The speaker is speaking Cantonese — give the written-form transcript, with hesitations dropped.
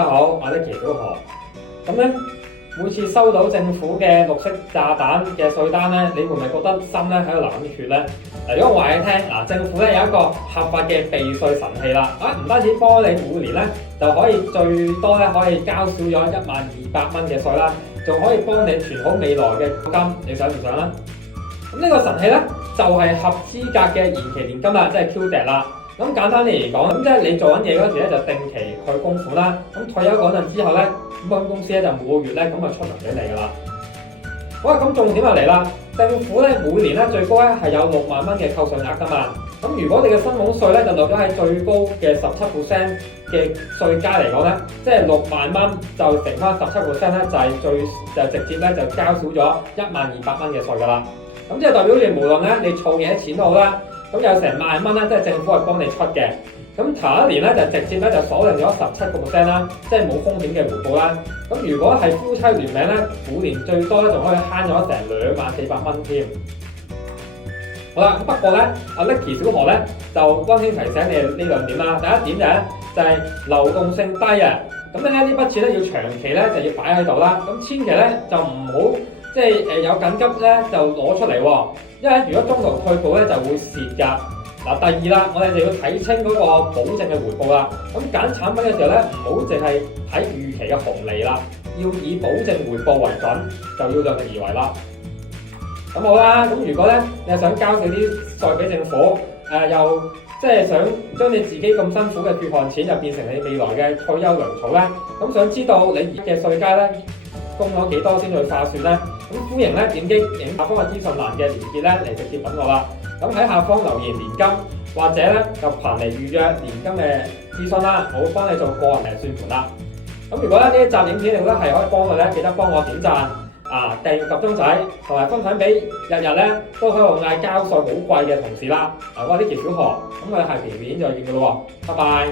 家好，我係 Nicky 小何。咁咧，每次收到政府嘅綠色炸彈嘅稅單咧，你會唔會覺得心咧喺度流緊血咧？如果我話你聽，政府咧有一個合法嘅避稅神器啦，唔單止幫你每年咧就可以最多咧可以交少咗12000蚊嘅稅啦，仲可以幫你存好未來嘅金，你想唔想咧？咁呢個神器咧就係合資格嘅延期年金啦，即係 QDII 啦。咁簡單啲嚟講，咁即係你做緊嘢嗰時咧就定期去供款啦。咁退休嗰陣之後咧，保險公司咧就每個月咧咁就出糧俾你噶啦。好啦，咁重點就嚟啦，政府咧每年咧最高咧係有6萬蚊嘅扣稅額噶嘛。咁如果你嘅薪俸稅咧就落咗喺最高嘅17%嘅稅階嚟講咧，即係6萬蚊就乘翻17%咧，就直接咧就交少咗12000蚊嘅稅噶啦。咁即係代表你無論咧你儲幾多錢都好啦。咁有成10000蚊咧，即係政府係幫你出嘅。咁頭一年咧就直接咧就鎖定咗17%啦，即係冇風險嘅回報啦。咁如果係夫妻聯名咧，每年最多咧仲可以慳咗成24000蚊添。好啦，不過咧，阿 Nicky 小何咧就溫馨提醒你呢2點啦。第一點就係流動性低啊。咁咧呢筆錢咧要長期咧就要擺喺度啦。咁千祈咧就唔好即係有緊急咧就攞出嚟喎。因為如果中途退步咧就會蝕㗎。第二啦，我哋就要睇清嗰個保證嘅回報啦。咁揀產品嘅時候咧，唔好淨係睇預期嘅紅利啦，要以保證回報為準，就要量力而為啦。咁好啦，咁如果咧你係想交少啲稅俾政府，又即係想將你自己咁辛苦嘅血汗錢，就變成你未來嘅退休糧草咧，咁想知道你嘅稅階咧供咗幾多先去劃算咧？咁歡迎咧點擊影下方嘅資訊欄嘅連結咧嚟直接揾我啦。咁喺下方留言年金，或者咧就憑嚟預約年金嘅諮詢啦，我會幫你做個人嘅算盤啦。咁如果咧呢一集影片你覺得係可以幫到咧，記得幫我點讚、訂閱及鐘仔，同埋分享俾日日咧都喺度嗌交稅好貴嘅同事啦。我係 Nicky 小何，咁我哋下期片再見㗎咯喎，拜拜。